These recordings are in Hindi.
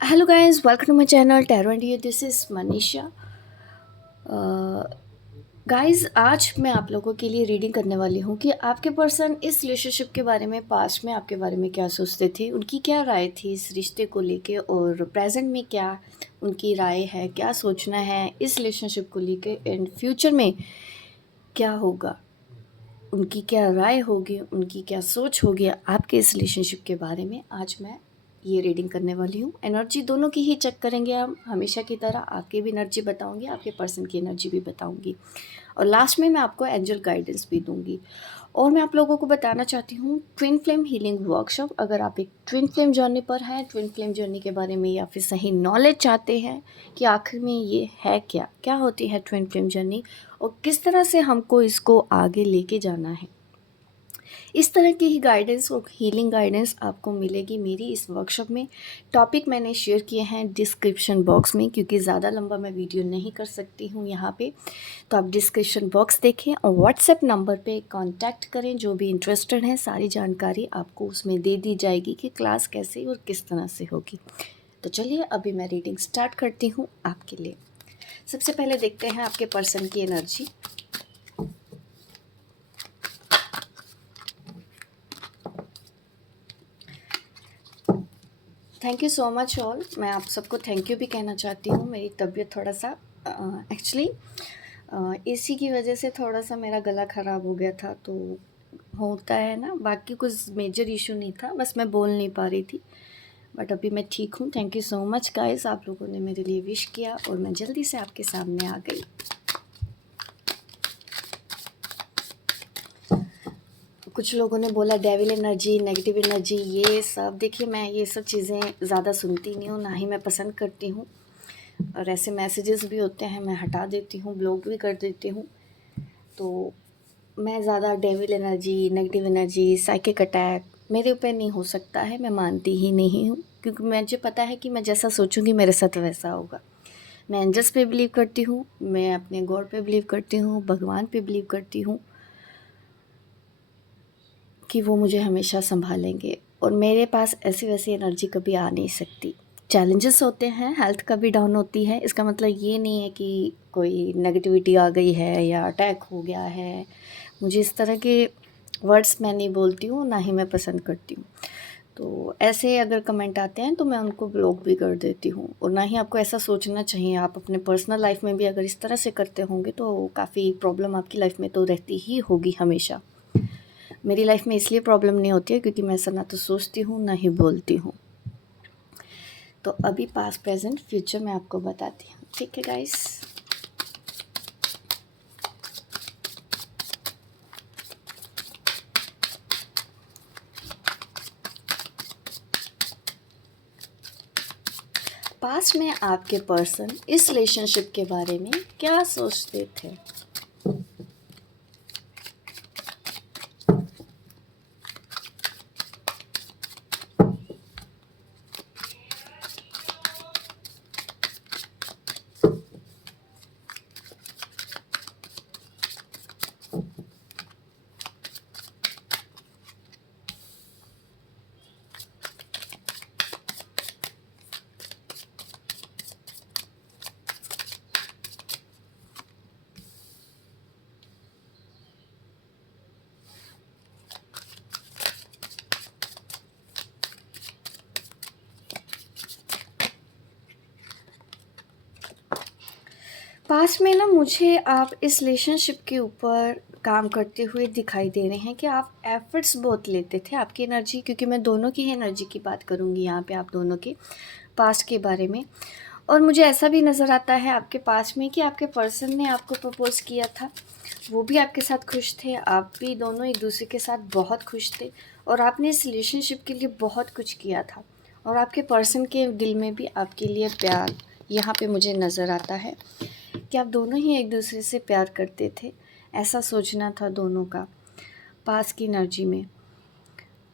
Hello guys, welcome to my channel Tarot and here this is Manisha. Guys आज मैं आप लोगों के लिए रीडिंग करने वाली हूँ कि आपके पर्सन इस रिलेशनशिप के बारे में पास्ट में आपके बारे में क्या सोचते थे, उनकी क्या राय थी इस रिश्ते को लेके और प्रेजेंट में क्या उनकी राय है, क्या सोचना है इस रिलेशनशिप को लेके एंड फ्यूचर में क्या होगा, उनकी क्या राय होगी, उनकी क्या सोच होगी आपके इस रिलेशनशिप के बारे में। आज मैं ये रीडिंग करने वाली हूँ। एनर्जी दोनों की ही चेक करेंगे हम हमेशा की तरह। आपकी भी एनर्जी बताऊँगी, आपके पर्सन की एनर्जी भी बताऊँगी और लास्ट में मैं आपको एंजल गाइडेंस भी दूँगी। और मैं आप लोगों को बताना चाहती हूँ ट्विन फ्लेम हीलिंग वर्कशॉप, अगर आप एक ट्विन फ्लेम जर्नी पर हैं, ट्विन फ्लेम जर्नी के बारे में या फिर सही नॉलेज चाहते हैं कि आखिर में ये है क्या क्या होती है ट्विन फ्लेम जर्नी और किस तरह से हमको इसको आगे लेके जाना है, इस तरह की ही गाइडेंस और हीलिंग गाइडेंस आपको मिलेगी मेरी इस वर्कशॉप में। टॉपिक मैंने शेयर किए हैं डिस्क्रिप्शन बॉक्स में, क्योंकि ज़्यादा लंबा मैं वीडियो नहीं कर सकती हूँ यहाँ पे। तो आप डिस्क्रिप्शन बॉक्स देखें और व्हाट्सएप नंबर पे कांटेक्ट करें। जो भी इंटरेस्टेड हैं सारी जानकारी आपको उसमें दे दी जाएगी कि क्लास कैसे और किस तरह से होगी। तो चलिए अभी मैं रीडिंग स्टार्ट करती हूँ आपके लिए। सबसे पहले देखते हैं आपके पर्सन की energy. Thank you so much all. मैं आप सबको थैंक यू भी कहना चाहती हूँ। मेरी तबीयत थोड़ा सा एक्चुअली एसी की वजह से थोड़ा सा मेरा गला ख़राब हो गया था, तो होता है ना, बाकी कुछ मेजर इशू नहीं था, बस मैं बोल नहीं पा रही थी। बट अभी मैं ठीक हूँ। Thank you so much guys, आप लोगों ने मेरे लिए विश किया और मैं जल्दी से आपके सामने आ गई। कुछ लोगों ने बोला डेविल एनर्जी, नेगेटिव एनर्जी, ये सब देखिए मैं ये सब चीज़ें ज़्यादा सुनती नहीं हूँ, ना ही मैं पसंद करती हूँ। और ऐसे मैसेजेस भी होते हैं मैं हटा देती हूँ, ब्लॉक भी कर देती हूँ। तो मैं ज़्यादा devil energy, negative energy, psychic attack मेरे ऊपर नहीं हो सकता है, मैं मानती ही नहीं हूँ, क्योंकि मुझे पता है कि मैं जैसा सोचूंगी मेरे साथ वैसा होगा। मैं एंजल्स पे बिलीव करती हूँ, मैं अपने गॉड पे बिलीव करती हूँ, भगवान पे बिलीव करती हूँ कि वो मुझे हमेशा संभालेंगे और मेरे पास ऐसी वैसी एनर्जी कभी आ नहीं सकती। चैलेंजेस होते हैं, हेल्थ कभी डाउन होती है, इसका मतलब ये नहीं है कि कोई नेगेटिविटी आ गई है या अटैक हो गया है। मुझे इस तरह के वर्ड्स मैं नहीं बोलती हूँ, ना ही मैं पसंद करती हूँ। तो ऐसे अगर कमेंट आते हैं तो मैं उनको ब्लॉक भी कर देती हूँ और ना ही आपको ऐसा सोचना चाहिए। आप अपने पर्सनल लाइफ में भी अगर इस तरह से करते होंगे तो काफ़ी प्रॉब्लम आपकी लाइफ में तो रहती ही होगी हमेशा। मेरी लाइफ में इसलिए प्रॉब्लम नहीं होती है क्योंकि मैं ऐसा ना तो सोचती हूँ ना ही बोलती हूँ। तो अभी पास्ट प्रेजेंट फ्यूचर मैं आपको बताती हूँ, ठीक है गाइस। पास्ट में आपके पर्सन इस रिलेशनशिप के बारे में क्या सोचते थे? पास्ट में ना मुझे आप इस रिलेशनशिप के ऊपर काम करते हुए दिखाई दे रहे हैं कि आप एफर्ट्स बहुत लेते थे। आपकी एनर्जी, क्योंकि मैं दोनों की एनर्जी की बात करूँगी यहाँ पे, आप दोनों के पास्ट के बारे में। और मुझे ऐसा भी नज़र आता है आपके पास में कि आपके पर्सन ने आपको प्रपोज़ किया था, वो भी आपके साथ खुश थे, आप भी दोनों एक दूसरे के साथ बहुत खुश थे और आपने इस रिलेशनशिप के लिए बहुत कुछ किया था और आपके पर्सन के दिल में भी आपके लिए प्यार यहाँ पे मुझे नज़र आता है कि आप दोनों ही एक दूसरे से प्यार करते थे। ऐसा सोचना था दोनों का पास की एनर्जी में।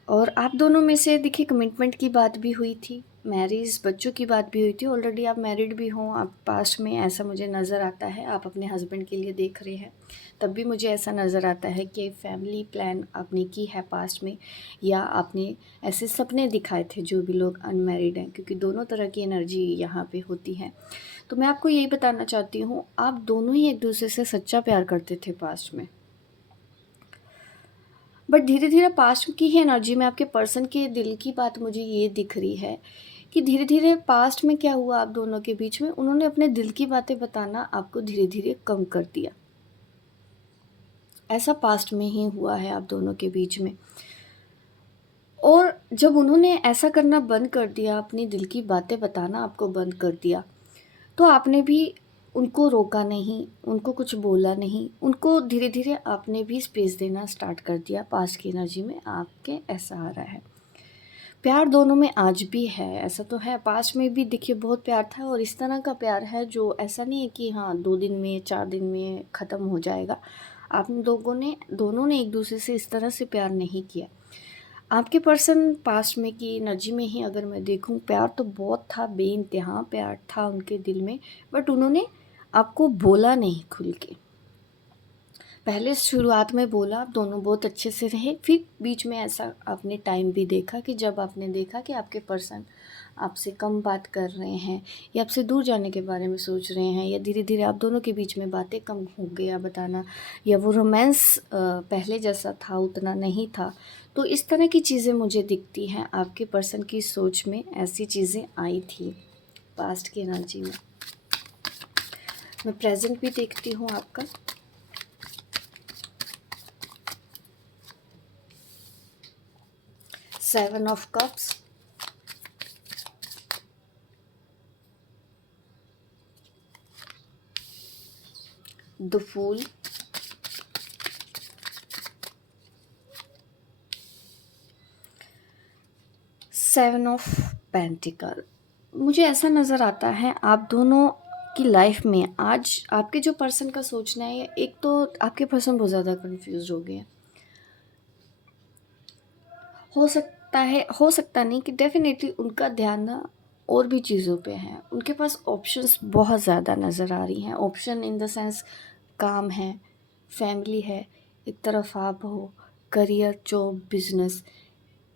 और आप दोनों में से देखिए कमिटमेंट की बात भी हुई थी। मैरिज, बच्चों की बात भी हुई थी। ऑलरेडी आप मैरिड भी हों, आप पास्ट में, ऐसा मुझे नज़र आता है। आप अपने हस्बैंड के लिए देख रहे हैं, तब भी मुझे ऐसा नज़र आता है कि फैमिली प्लान आपने की है पास्ट में, या आपने ऐसे सपने दिखाए थे जो भी लोग अनमैरिड हैं, क्योंकि दोनों तरह की एनर्जी यहाँ पे होती है। तो मैं आपको यही बताना चाहती हूँ, आप दोनों ही एक दूसरे से सच्चा प्यार करते थे पास्ट में। बट धीरे धीरे पास्ट की ही एनर्जी में आपके पर्सन के दिल की बात मुझे ये दिख रही है कि धीरे धीरे पास्ट में क्या हुआ आप दोनों के बीच में, उन्होंने अपने दिल की बातें बताना आपको धीरे धीरे कम कर दिया। ऐसा पास्ट में ही हुआ है आप दोनों के बीच में। और जब उन्होंने ऐसा करना बंद कर दिया, अपनी दिल की बातें बताना आपको बंद कर दिया, तो आपने भी उनको रोका नहीं, उनको कुछ बोला नहीं, उनको धीरे धीरे आपने भी स्पेस देना स्टार्ट कर दिया। पास्ट की एनर्जी में आपके ऐसा आ रहा है। प्यार दोनों में आज भी है, ऐसा तो है। पास्ट में भी देखिए बहुत प्यार था, और इस तरह का प्यार है जो ऐसा नहीं है कि हाँ 2 दिन में 4 दिन में ख़त्म हो जाएगा। आप दोनों ने एक दूसरे से इस तरह से प्यार नहीं किया। आपके पर्सन पास्ट में की एनर्जी में ही अगर मैं देखूं, प्यार तो बहुत था, बेइंतहा प्यार था उनके दिल में, बट उन्होंने आपको बोला नहीं खुल के। पहले शुरुआत में बोला, आप दोनों बहुत अच्छे से रहे, फिर बीच में ऐसा आपने टाइम भी देखा कि जब आपने देखा कि आपके पर्सन आपसे कम बात कर रहे हैं, या आपसे दूर जाने के बारे में सोच रहे हैं, या धीरे धीरे आप दोनों के बीच में बातें कम हो गया बताना, या वो रोमांस पहले जैसा था उतना नहीं था। तो इस तरह की चीज़ें मुझे दिखती हैं, आपके पर्सन की सोच में ऐसी चीज़ें आई थी पास्ट की एनर्जी में। मैं प्रेजेंट भी देखती हूँ आपका। Seven of cups, the fool, seven of pentacle. मुझे ऐसा नज़र आता है आप दोनों की लाइफ में आज आपके जो पर्सन का सोचना है, एक तो आपके पर्सन बहुत ज़्यादा कंफ्यूज हो गए हैं। हो सकता नहीं कि डेफिनेटली उनका ध्यान ना और भी चीज़ों पे है। उनके पास ऑप्शंस बहुत ज़्यादा नज़र आ रही हैं। ऑप्शन इन द सेंस, काम है, फैमिली है, एक तरफ आप हो, करियर, जॉब, बिजनेस,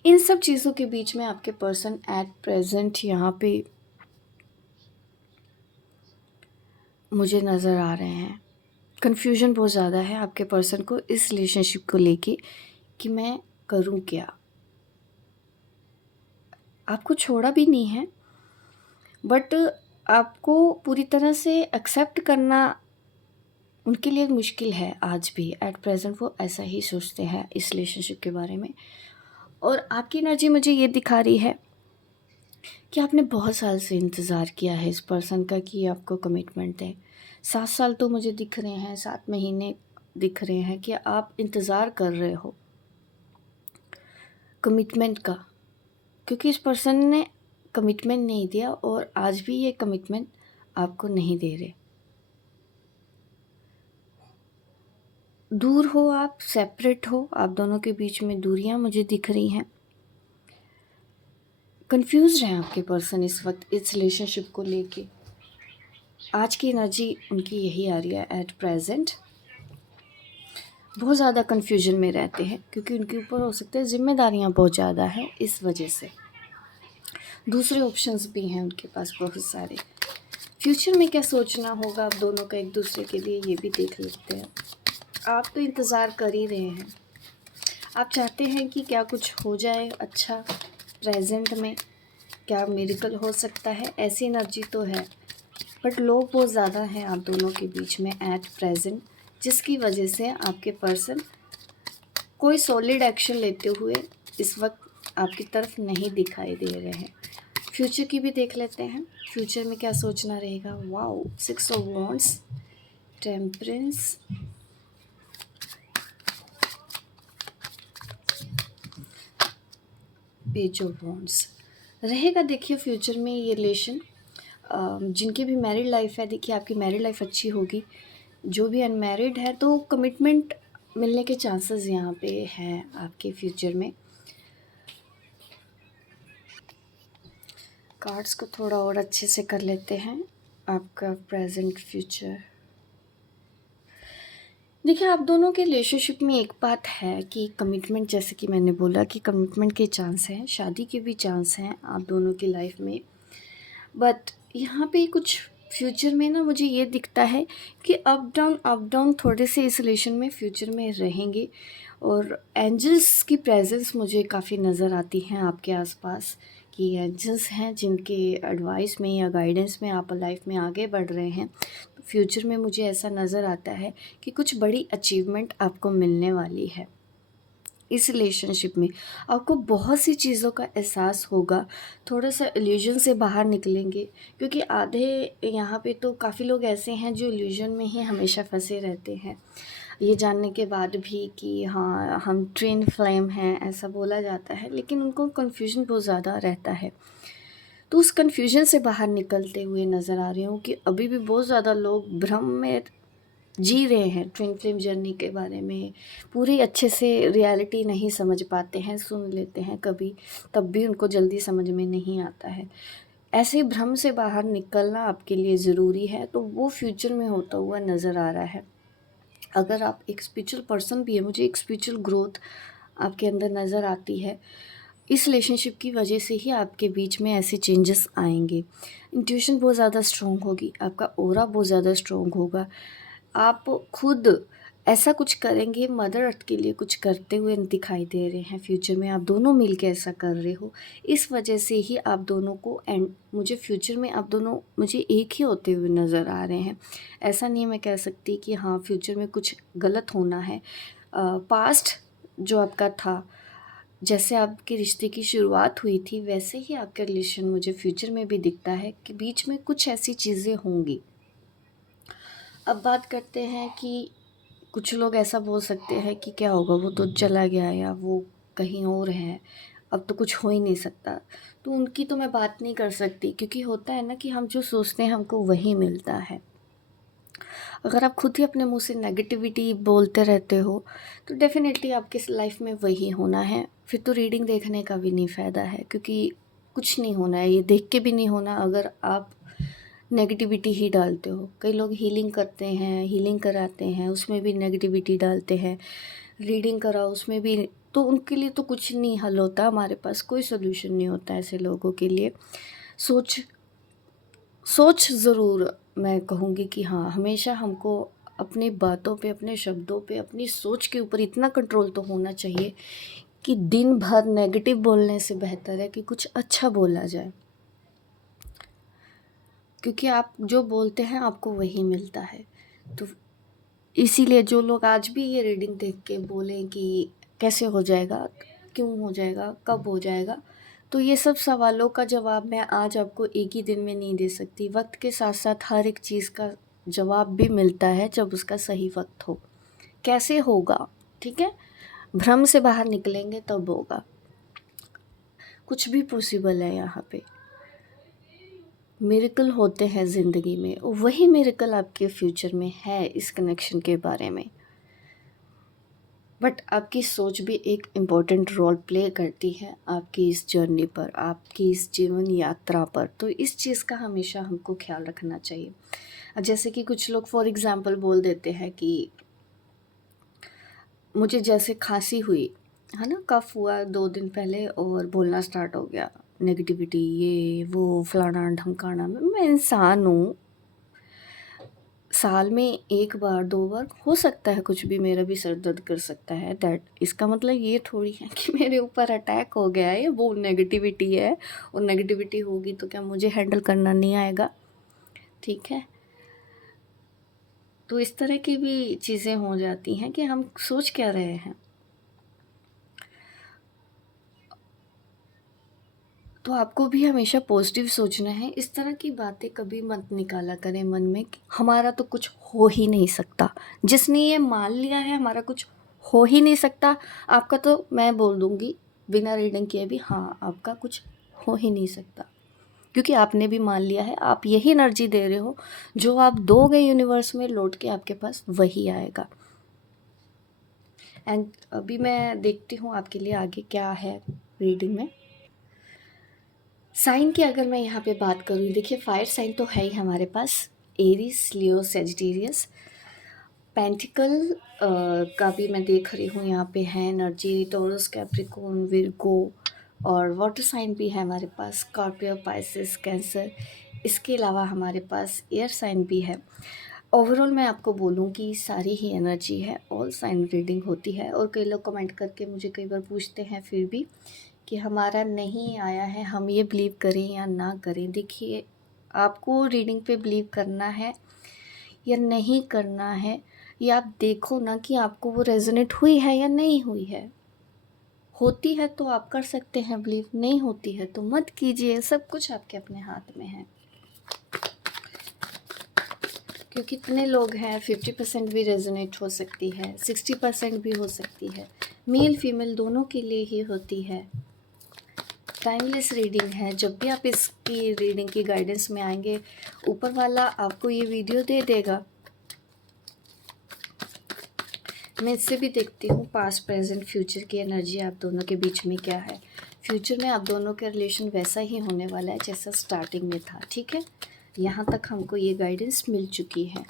इन सब चीज़ों के बीच में आपके पर्सन एट प्रेजेंट यहाँ पे मुझे नज़र आ रहे हैं। कन्फ्यूजन बहुत ज़्यादा है आपके पर्सन को इस रिलेशनशिप को लेके कि मैं करूँ क्या। आपको छोड़ा भी नहीं है, बट आपको पूरी तरह से एक्सेप्ट करना उनके लिए मुश्किल है आज भी। एट प्रेजेंट वो ऐसा ही सोचते हैं इस रिलेशनशिप के बारे में। और आपकी एनर्जी मुझे ये दिखा रही है कि आपने बहुत साल से इंतज़ार किया है इस पर्सन का कि आपको कमिटमेंट दे। 7 साल तो मुझे दिख रहे हैं, 7 महीने दिख रहे हैं कि आप इंतज़ार कर रहे हो कमिटमेंट का, क्योंकि इस पर्सन ने कमिटमेंट नहीं दिया और आज भी ये कमिटमेंट आपको नहीं दे रहे। दूर हो आप, सेपरेट हो, आप दोनों के बीच में दूरियां मुझे दिख रही हैं। कंफ्यूज हैं आपके पर्सन इस वक्त इस रिलेशनशिप को लेके। आज की एनर्जी उनकी यही आ रही है एट प्रेजेंट। बहुत ज़्यादा कन्फ्यूजन में रहते हैं, क्योंकि उनके ऊपर हो सकता है जिम्मेदारियां बहुत ज़्यादा हैं इस वजह से। दूसरे ऑप्शंस भी हैं उनके पास बहुत सारे। फ्यूचर में क्या सोचना होगा आप दोनों का एक दूसरे के लिए, ये भी देख लेते हैं। आप तो इंतज़ार कर ही रहे हैं, आप चाहते हैं कि क्या कुछ हो जाए अच्छा प्रेजेंट में, क्या मिरेकल हो सकता है, ऐसी एनर्जी तो है। बट लोग बहुत ज़्यादा हैं आप दोनों के बीच में एट प्रेजेंट, जिसकी वजह से आपके पर्सन कोई सॉलिड एक्शन लेते हुए इस वक्त आपकी तरफ नहीं दिखाई दे रहे हैं। फ्यूचर की भी देख लेते हैं, फ्यूचर में क्या सोचना रहेगा। Wow, 6 of wands, temperance, page of wands रहेगा। देखिए फ्यूचर में ये रिलेशन, जिनकी भी मैरिड लाइफ है, देखिए आपकी मैरिड लाइफ अच्छी होगी। जो भी अनमैरिड है तो कमिटमेंट मिलने के चांसेस यहाँ पे हैं आपके फ्यूचर में। कार्ड्स को थोड़ा और अच्छे से कर लेते हैं। आपका प्रेजेंट फ्यूचर। देखिए, आप दोनों के रिलेशनशिप में एक बात है कि कमिटमेंट, जैसे कि मैंने बोला कि कमिटमेंट के चांस हैं, शादी के भी चांस हैं आप दोनों की लाइफ में। बट यहाँ पे कुछ फ्यूचर में ना मुझे ये दिखता है कि अप डाउन थोड़े से इस रिलेशन में फ्यूचर में रहेंगे। और एंजल्स की प्रेजेंस मुझे काफ़ी नज़र आती हैं आपके आसपास, कि एंजल्स हैं जिनके एडवाइस में या गाइडेंस में आप लाइफ में आगे बढ़ रहे हैं। तो फ्यूचर में मुझे ऐसा नज़र आता है कि कुछ बड़ी अचीवमेंट आपको मिलने वाली है। इस रिलेशनशिप में आपको बहुत सी चीज़ों का एहसास होगा, थोड़ा सा इल्यूजन से बाहर निकलेंगे। क्योंकि आधे यहाँ पे तो काफ़ी लोग ऐसे हैं जो इल्यूजन में ही हमेशा फंसे रहते हैं, ये जानने के बाद भी कि हाँ हम ट्विन फ्लेम हैं, ऐसा बोला जाता है, लेकिन उनको कन्फ्यूजन बहुत ज़्यादा रहता है। तो उस कन्फ्यूजन से बाहर निकलते हुए नज़र आ रही हूँ कि अभी भी बहुत ज़्यादा लोग भ्रम में जी रहे हैं ट्विन फ्लेम जर्नी के बारे में। पूरी अच्छे से रियलिटी नहीं समझ पाते हैं, सुन लेते हैं कभी, तब भी उनको जल्दी समझ में नहीं आता है। ऐसे भ्रम से बाहर निकलना आपके लिए ज़रूरी है, तो वो फ्यूचर में होता हुआ नज़र आ रहा है। अगर आप एक स्पिरिचुअल पर्सन भी है, मुझे एक स्पिरिचुअल ग्रोथ आपके अंदर नज़र आती है। इस रिलेशनशिप की वजह से ही आपके बीच में ऐसे चेंजेस आएंगे। इंट्यूशन बहुत ज़्यादा स्ट्रॉन्ग होगी, आपका ऑरा बहुत ज़्यादा स्ट्रॉन्ग होगा। आप खुद ऐसा कुछ करेंगे, मदर अर्थ के लिए कुछ करते हुए दिखाई दे रहे हैं फ्यूचर में। आप दोनों मिलके ऐसा कर रहे हो, इस वजह से ही आप दोनों को एंड मुझे फ्यूचर में आप दोनों मुझे एक ही होते हुए नज़र आ रहे हैं। ऐसा नहीं मैं कह सकती कि हाँ फ्यूचर में कुछ गलत होना है। पास्ट जो आपका था, जैसे आपके रिश्ते की शुरुआत हुई थी, वैसे ही आपका रिलेशन मुझे फ्यूचर में भी दिखता है कि बीच में कुछ ऐसी चीज़ें होंगी। अब बात करते हैं कि कुछ लोग ऐसा बोल सकते हैं कि क्या होगा, वो तो चला गया या वो कहीं और है, अब तो कुछ हो ही नहीं सकता। तो उनकी तो मैं बात नहीं कर सकती, क्योंकि होता है ना कि हम जो सोचते हैं हमको वही मिलता है। अगर आप खुद ही अपने मुंह से नेगेटिविटी बोलते रहते हो तो डेफिनेटली आपके लाइफ में वही होना है। फिर तो रीडिंग देखने का भी नहीं फ़ायदा है, क्योंकि कुछ नहीं होना है, ये देख के भी नहीं होना अगर आप नेगेटिविटी ही डालते हो। कई लोग हीलिंग करते हैं, हीलिंग कराते हैं, उसमें भी नेगेटिविटी डालते हैं। रीडिंग कराओ उसमें भी, तो उनके लिए तो कुछ नहीं हल होता, हमारे पास कोई सोल्यूशन नहीं होता ऐसे लोगों के लिए। सोच सोच ज़रूर मैं कहूँगी कि हाँ, हमेशा हमको अपनी बातों पे, अपने शब्दों पे, अपनी सोच के ऊपर इतना कंट्रोल तो होना चाहिए कि दिन भर नेगेटिव बोलने से बेहतर है कि कुछ अच्छा बोला जाए। क्योंकि आप जो बोलते हैं आपको वही मिलता है। तो इसीलिए जो लोग आज भी ये रीडिंग देख के बोलें कि कैसे हो जाएगा, क्यों हो जाएगा, कब हो जाएगा, तो ये सब सवालों का जवाब मैं आज आपको एक ही दिन में नहीं दे सकती। वक्त के साथ साथ हर एक चीज़ का जवाब भी मिलता है जब उसका सही वक्त हो। कैसे होगा, ठीक है, भ्रम से बाहर निकलेंगे तब होगा। कुछ भी पॉसिबल है यहाँ पे। मिरेकल होते हैं ज़िंदगी में, वही मिरेकल आपके फ्यूचर में है इस कनेक्शन के बारे में। बट आपकी सोच भी एक इम्पॉर्टेंट रोल प्ले करती है आपकी इस जर्नी पर, आपकी इस जीवन यात्रा पर। तो इस चीज़ का हमेशा हमको ख्याल रखना चाहिए। जैसे कि कुछ लोग फॉर एग्ज़ाम्पल बोल देते हैं कि मुझे जैसे खांसी हुई है ना, कफ़ हुआ 2 दिन पहले और बोलना स्टार्ट हो गया, नेगेटिविटी, ये वो फलाना ढमकाना। मैं इंसान हूँ, साल में 1 बार 2 बार हो सकता है कुछ भी, मेरा भी सर दर्द कर सकता है। दैट इसका मतलब ये थोड़ी है कि मेरे ऊपर अटैक हो गया है, वो नेगेटिविटी है। और नेगेटिविटी होगी तो क्या मुझे हैंडल करना नहीं आएगा? ठीक है। तो इस तरह की भी चीज़ें हो जाती हैं कि हम सोच क्या रहे हैं। तो आपको भी हमेशा पॉजिटिव सोचना है। इस तरह की बातें कभी मत निकाला करें मन में कि हमारा तो कुछ हो ही नहीं सकता। जिसने ये मान लिया है हमारा कुछ हो ही नहीं सकता, आपका तो मैं बोल दूँगी बिना रीडिंग किए भी, हाँ, आपका कुछ हो ही नहीं सकता। क्योंकि आपने भी मान लिया है, आप यही एनर्जी दे रहे हो, जो आप दोगे यूनिवर्स में लौट के आपके पास वही आएगा। एंड अभी मैं देखती हूँ आपके लिए आगे क्या है रीडिंग में। साइन की अगर मैं यहाँ पे बात करूँ, देखिए फायर साइन तो है ही हमारे पास, एरीज, लियो, सेजिटेरियस। पेंटिकल का भी मैं देख रही हूँ यहाँ पे है एनर्जी, टॉरस, कैप्रिकॉर्न, विर्गो, और वाटर साइन भी है हमारे पास, स्कॉर्पियो, पाइसेस, कैंसर। इसके अलावा हमारे पास एयर साइन भी है। ओवरऑल मैं आपको बोलूँ कि सारी ही एनर्जी है, ऑल साइन रीडिंग होती है। और कई लोग कमेंट करके मुझे कई बार पूछते हैं फिर भी कि हमारा नहीं आया है, हम ये बिलीव करें या ना करें। देखिए, आपको रीडिंग पे बिलीव करना है या नहीं करना है, ये आप देखो ना कि आपको वो रेजोनेट हुई है या नहीं हुई है। होती है तो आप कर सकते हैं बिलीव, नहीं होती है तो मत कीजिए। सब कुछ आपके अपने हाथ में है। क्योंकि कितने लोग हैं, 50% भी रेजोनेट हो सकती है, 60% भी हो सकती है। मेल फीमेल दोनों के लिए ही होती है। टाइमलेस रीडिंग है। जब भी आप इसकी रीडिंग की गाइडेंस में आएंगे, ऊपर वाला आपको ये वीडियो दे देगा। मैं इससे भी देखती हूँ पास्ट, प्रेजेंट, फ्यूचर की एनर्जी आप दोनों के बीच में क्या है। फ्यूचर में आप दोनों का रिलेशन वैसा ही होने वाला है जैसा स्टार्टिंग में था, ठीक है। यहाँ तक हमको ये गाइडेंस मिल चुकी है।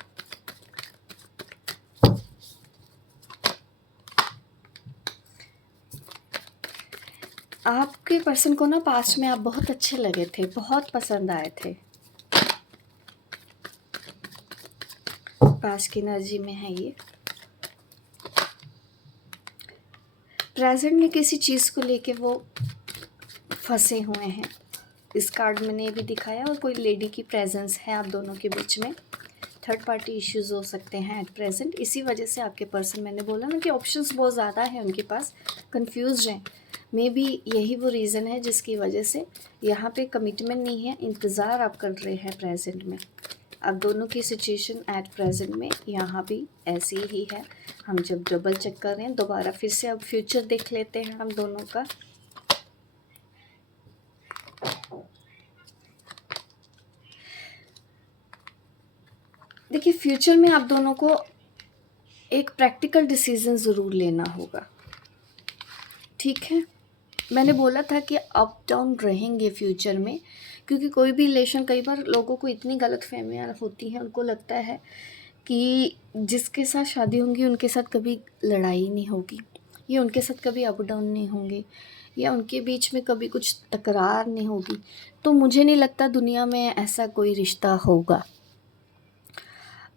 आपके पर्सन को ना पास्ट में आप बहुत अच्छे लगे थे, बहुत पसंद आए थे। पास्ट की एनर्जी में है ये। प्रेजेंट में किसी चीज़ को लेके वो फंसे हुए हैं। इस कार्ड मैंने ये भी दिखाया, और कोई लेडी की प्रेजेंस है आप दोनों के बीच में। थर्ड पार्टी इश्यूज़ हो सकते हैं एट प्रेजेंट। इसी वजह से आपके पर्सन, मैंने बोला ना कि ऑप्शंस बहुत ज़्यादा है उनके पास, कंफ्यूज हैं। मे बी यही वो रीज़न है जिसकी वजह से यहाँ पे कमिटमेंट नहीं है, इंतज़ार आप कर रहे हैं प्रेजेंट में। अब दोनों की सिचुएशन एट प्रेजेंट में यहाँ भी ऐसी ही है। हम जब डबल चेक कर रहे हैं दोबारा फिर से, अब फ्यूचर देख लेते हैं हम दोनों का। देखिए, फ्यूचर में आप दोनों को एक प्रैक्टिकल डिसीजन ज़रूर लेना होगा, ठीक है। मैंने बोला था कि अप डाउन रहेंगे फ्यूचर में, क्योंकि कोई भी रिलेशन, कई बार लोगों को इतनी गलत फहमियाँ होती हैं, उनको लगता है कि जिसके साथ शादी होंगी उनके साथ कभी लड़ाई नहीं होगी, या उनके साथ कभी अप डाउन नहीं होंगे, या उनके बीच में कभी कुछ तकरार नहीं होगी। तो मुझे नहीं लगता दुनिया में ऐसा कोई रिश्ता होगा।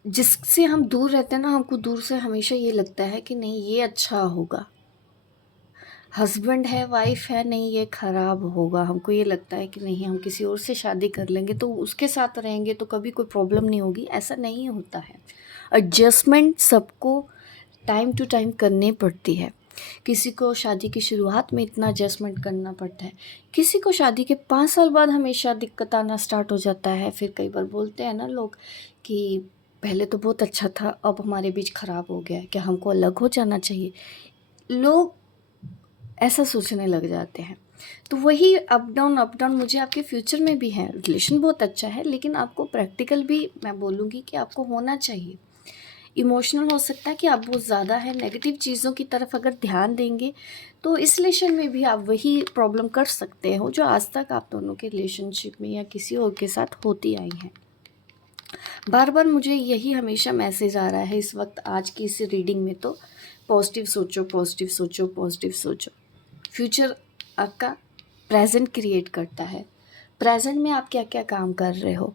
जिससे हम दूर रहते हैं ना, हमको दूर से हमेशा ये लगता है कि नहीं ये अच्छा होगा। हस्बैंड है, वाइफ है, नहीं ये ख़राब होगा। हमको ये लगता है कि नहीं, हम किसी और से शादी कर लेंगे तो उसके साथ रहेंगे तो कभी कोई प्रॉब्लम नहीं होगी। ऐसा नहीं होता है। एडजस्टमेंट सबको टाइम टू टाइम करनी पड़ती है। किसी को शादी की शुरुआत में इतना एडजस्टमेंट करना पड़ता है, किसी को शादी के 5 साल बाद हमेशा दिक्कत आना स्टार्ट हो जाता है। फिर कई बार बोलते हैं ना लोग कि पहले तो बहुत अच्छा था, अब हमारे बीच ख़राब हो गया है, क्या हमको अलग हो जाना चाहिए। लोग ऐसा सोचने लग जाते हैं। तो वही अप डाउन मुझे आपके फ्यूचर में भी है। रिलेशन बहुत अच्छा है, लेकिन आपको प्रैक्टिकल भी मैं बोलूँगी कि आपको होना चाहिए। इमोशनल हो सकता है कि आप बहुत ज़्यादा है, नेगेटिव चीज़ों की तरफ अगर ध्यान देंगे तो इस रिलेशन में भी आप वही प्रॉब्लम कर सकते हो जो आज तक आप दोनों के रिलेशनशिप में या किसी और के साथ होती आई हैं। बार बार मुझे यही हमेशा मैसेज आ रहा है इस वक्त, आज की इस रीडिंग में तो पॉजिटिव सोचो, पॉजिटिव सोचो, पॉजिटिव सोचो। फ्यूचर आपका प्रेजेंट क्रिएट करता है। प्रेजेंट में आप क्या क्या काम कर रहे हो,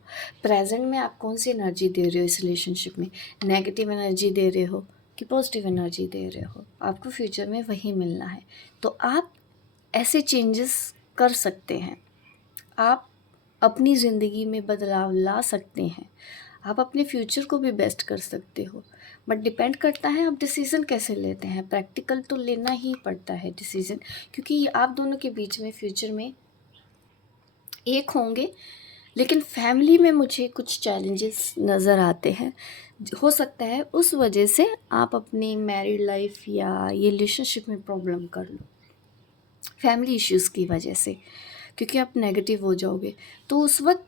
प्रेजेंट में आप कौन सी एनर्जी दे रहे हो इस रिलेशनशिप में, नेगेटिव एनर्जी दे रहे हो कि पॉजिटिव एनर्जी दे रहे हो, आपको फ्यूचर में वही मिलना है। तो आप ऐसे चेंजेस कर सकते हैं। आप अपनी ज़िंदगी में बदलाव ला सकते हैं। आप अपने फ्यूचर को भी बेस्ट कर सकते हो। बट डिपेंड करता है आप डिसीज़न कैसे लेते हैं। प्रैक्टिकल तो लेना ही पड़ता है डिसीज़न, क्योंकि आप दोनों के बीच में फ्यूचर में एक होंगे। लेकिन फैमिली में मुझे कुछ चैलेंजेस नज़र आते हैं। हो सकता है उस वजह से आप अपनी मैरिड लाइफ या ये रिलेशनशिप में प्रॉब्लम कर लो, फैमिली इश्यूज़ की वजह से, क्योंकि आप नेगेटिव हो जाओगे। तो उस वक्त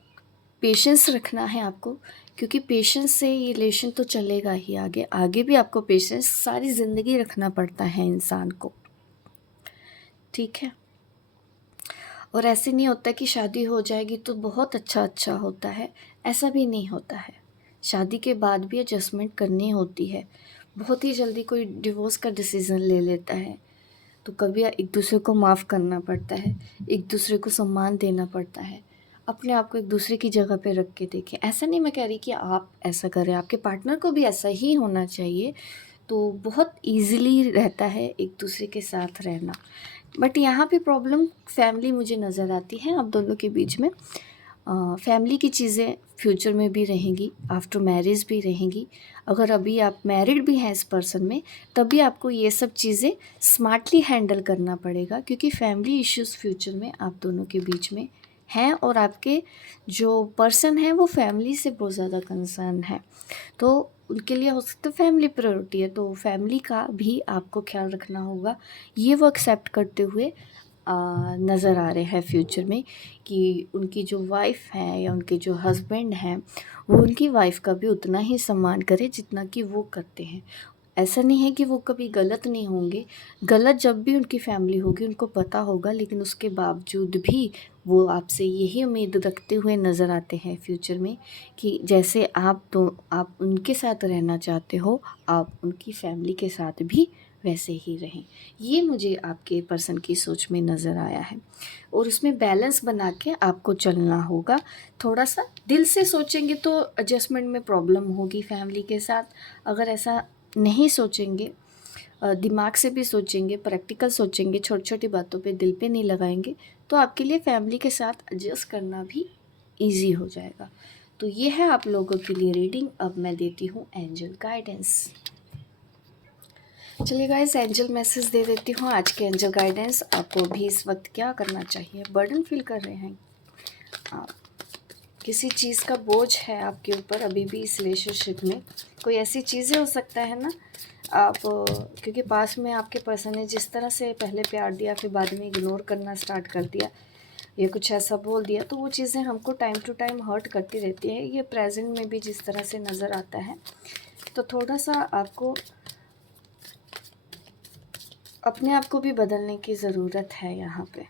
पेशेंस रखना है आपको, क्योंकि पेशेंस से ये रिलेशन तो चलेगा ही आगे। आगे भी आपको पेशेंस सारी ज़िंदगी रखना पड़ता है इंसान को, ठीक है। और ऐसे नहीं होता कि शादी हो जाएगी तो बहुत अच्छा अच्छा होता है, ऐसा भी नहीं होता है। शादी के बाद भी एडजस्टमेंट करनी होती है। बहुत ही जल्दी कोई डिवोर्स का डिसीज़न ले लेता है, तो कभी एक दूसरे को माफ़ करना पड़ता है, एक दूसरे को सम्मान देना पड़ता है। अपने आप को एक दूसरे की जगह पे रख के देखें। ऐसा नहीं मैं कह रही कि आप ऐसा करें, आपके पार्टनर को भी ऐसा ही होना चाहिए, तो बहुत ईज़िली रहता है एक दूसरे के साथ रहना। बट यहाँ पे प्रॉब्लम फैमिली मुझे नज़र आती है आप दोनों के बीच में। फैमिली की चीज़ें फ्यूचर में भी रहेंगी, आफ्टर मैरिज भी रहेंगी। अगर अभी आप मैरिड भी हैं इस पर्सन में, तभी आपको ये सब चीज़ें स्मार्टली हैंडल करना पड़ेगा, क्योंकि फैमिली इश्यूज़ फ्यूचर में आप दोनों के बीच में हैं और आपके जो पर्सन हैं वो फैमिली से बहुत ज़्यादा कंसर्न है। तो उनके लिए हो सकता है फैमिली प्रायोरिटी है, तो फैमिली का भी आपको ख्याल रखना होगा। ये वो एक्सेप्ट करते हुए नज़र आ रहे हैं फ्यूचर में कि उनकी जो वाइफ़ है या उनके जो हस्बैंड हैं, वो उनकी वाइफ़ का भी उतना ही सम्मान करें जितना कि वो करते हैं। ऐसा नहीं है कि वो कभी गलत नहीं होंगे, गलत जब भी उनकी फैमिली होगी उनको पता होगा, लेकिन उसके बावजूद भी वो आपसे यही उम्मीद रखते हुए नज़र आते हैं फ्यूचर में कि जैसे आप उनके साथ रहना चाहते हो, आप उनकी फैमिली के साथ भी वैसे ही रहें। ये मुझे आपके पर्सन की सोच में नज़र आया है और उसमें बैलेंस बना के आपको चलना होगा। थोड़ा-सा दिल से सोचेंगे तो एडजस्टमेंट में प्रॉब्लम होगी फैमिली के साथ। अगर ऐसा नहीं सोचेंगे, दिमाग से भी सोचेंगे, प्रैक्टिकल सोचेंगे, छोटी-छोटी बातों पे दिल पे नहीं लगाएँगे, तो आपके लिए फैमिली के साथ एडजस्ट करना भी ईज़ी हो जाएगा। तो ये है आप लोगों के लिए रीडिंग। अब मैं देती हूँ एंजल गाइडेंस। चलिए गाइस, एंजल मैसेज दे देती हूँ। आज के एंजल गाइडेंस आपको भी इस वक्त क्या करना चाहिए। बर्डन फील कर रहे हैं आप, किसी चीज़ का बोझ है आपके ऊपर अभी भी इस रिलेशनशिप में। कोई ऐसी चीज़ें हो सकता है ना, आप क्योंकि पास में आपके पर्सन ने जिस तरह से पहले प्यार दिया फिर बाद में इग्नोर करना स्टार्ट कर दिया या कुछ ऐसा बोल दिया, तो वो चीज़ें हमको टाइम टू टाइम हर्ट करती रहती है। ये प्रेजेंट में भी जिस तरह से नज़र आता है, तो थोड़ा सा आपको अपने आप को भी बदलने की ज़रूरत है यहाँ पे।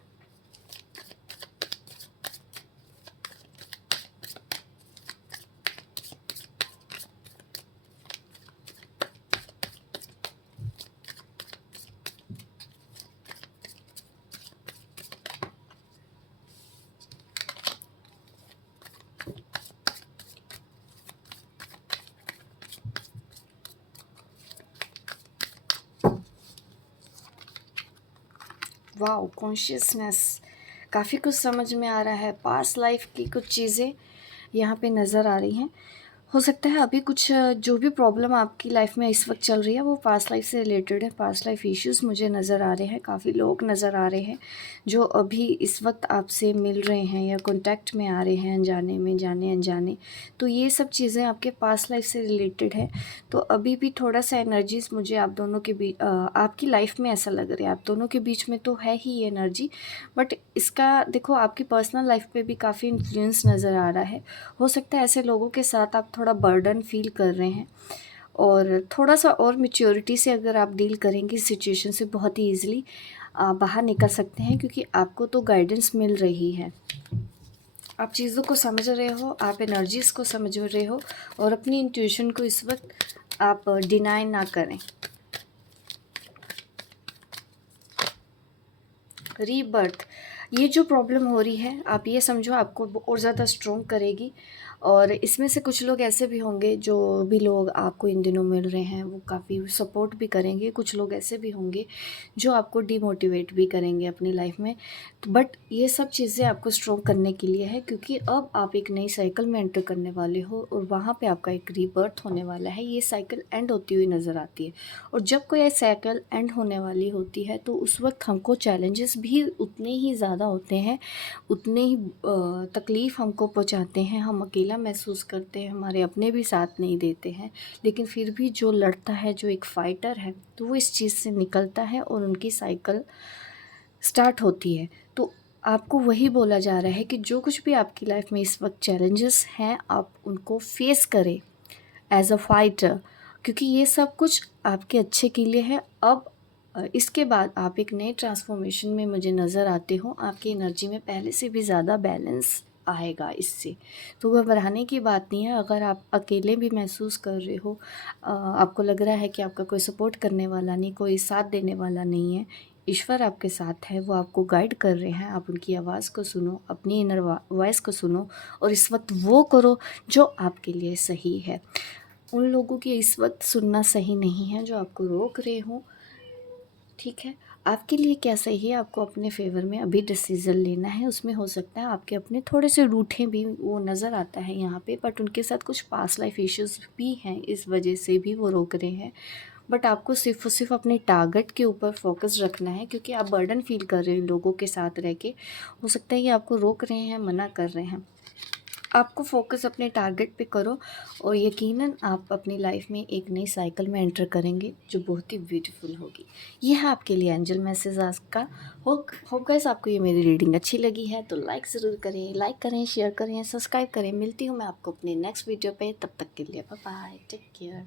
वाओ, कॉन्शियसनेस, काफ़ी कुछ समझ में आ रहा है। पास्ट लाइफ की कुछ चीज़ें यहाँ पे नज़र आ रही हैं। हो सकता है अभी कुछ जो भी प्रॉब्लम आपकी लाइफ में इस वक्त चल रही है वो पास्ट लाइफ से रिलेटेड है। पास्ट लाइफ इश्यूज़ मुझे नज़र आ रहे हैं, काफ़ी लोग नज़र आ रहे हैं जो अभी इस वक्त आपसे मिल रहे हैं या कांटेक्ट में आ रहे हैं अनजाने में, जाने अनजाने। तो ये सब चीज़ें आपके पास्ट लाइफ से रिलेटेड है। तो अभी भी थोड़ा सा एनर्जीज मुझे आप दोनों के बीच, आपकी लाइफ में ऐसा लग रहा है आप दोनों के बीच में तो है ही ये एनर्जी, बट इसका देखो आपकी पर्सनल लाइफ पे भी काफ़ी इन्फ्लुएंस नज़र आ रहा है। हो सकता है ऐसे लोगों के साथ आप थोड़ा बर्डन फील कर रहे हैं और थोड़ा सा और मैच्योरिटी से अगर आप डील करेंगे इस सिचुएशन से बहुत ही ईजिली बाहर निकल सकते हैं, क्योंकि आपको तो गाइडेंस मिल रही है। आप चीज़ों को समझ रहे हो, आप एनर्जीज़ को समझ रहे हो और अपनी इंट्यूशन को इस वक्त आप डिनाई ना करें। रीबर्थ, ये जो प्रॉब्लम हो रही है आप ये समझो आपको और ज़्यादा स्ट्रॉन्ग करेगी। और इसमें से कुछ लोग ऐसे भी होंगे, जो भी लोग आपको इन दिनों मिल रहे हैं वो काफ़ी सपोर्ट भी करेंगे। कुछ लोग ऐसे भी होंगे जो आपको डिमोटिवेट भी करेंगे अपनी लाइफ में। तो बट ये सब चीज़ें आपको स्ट्रॉन्ग करने के लिए है, क्योंकि अब आप एक नई साइकिल में एंटर करने वाले हो और वहाँ पे आपका एक रीबर्थ होने वाला है। ये साइकिल एंड होती हुई नज़र आती है और जब कोई साइकिल एंड होने वाली होती है तो उस वक्त हमको चैलेंजेस भी उतने ही ज़्यादा होते हैं, उतने ही तकलीफ़ हमको पहुंचाते हैं, हम अकेला महसूस करते हैं, हमारे अपने भी साथ नहीं देते हैं। लेकिन फिर भी जो लड़ता है, जो एक फ़ाइटर है, तो वो इस चीज़ से निकलता है और उनकी साइकिल स्टार्ट होती है। तो आपको वही बोला जा रहा है कि जो कुछ भी आपकी लाइफ में इस वक्त चैलेंजेस हैं आप उनको फेस करें एज अ फाइटर, क्योंकि ये सब कुछ आपके अच्छे के लिए है। अब इसके बाद आप एक नए ट्रांसफॉर्मेशन में मुझे नज़र आते हो, आपकी एनर्जी में पहले से भी ज़्यादा बैलेंस आएगा इससे। तो घबराने की बात नहीं है। अगर आप अकेले भी महसूस कर रहे हो, आपको लग रहा है कि आपका कोई सपोर्ट करने वाला नहीं, कोई साथ देने वाला नहीं है, ईश्वर आपके साथ है, वो आपको गाइड कर रहे हैं। आप उनकी आवाज़ को सुनो, अपनी इनर वॉइस को सुनो और इस वक्त वो करो जो आपके लिए सही है। उन लोगों की इस वक्त सुनना सही नहीं है जो आपको रोक रहे हों। ठीक है, आपके लिए क्या सही है, आपको अपने फ़ेवर में अभी डिसीज़न लेना है। उसमें हो सकता है आपके अपने थोड़े से रूठे भी वो नज़र आता है यहाँ पे, बट उनके साथ कुछ पास्ट लाइफ इश्यूज़ भी हैं, इस वजह से भी वो रोक रहे हैं। बट आपको सिर्फ़ और सिर्फ़ अपने टारगेट के ऊपर फ़ोकस रखना है, क्योंकि आप बर्डन फ़ील कर रहे हो लोगों के साथ रह के। हो सकता है ये आपको रोक रहे हैं, मना कर रहे हैं। आपको फ़ोकस अपने टारगेट पे करो और यकीनन आप अपनी लाइफ में एक नई साइकिल में एंटर करेंगे जो बहुत ही ब्यूटीफुल होगी। ये है आपके लिए एंजल मैसेज आज का। होप गाइस आपको ये मेरी रीडिंग अच्छी लगी है तो लाइक करें, शेयर करें, सब्सक्राइब करें। मिलती हूँ मैं आपको अपने नेक्स्ट वीडियो पे, तब तक के लिए बाय बाय, टेक केयर।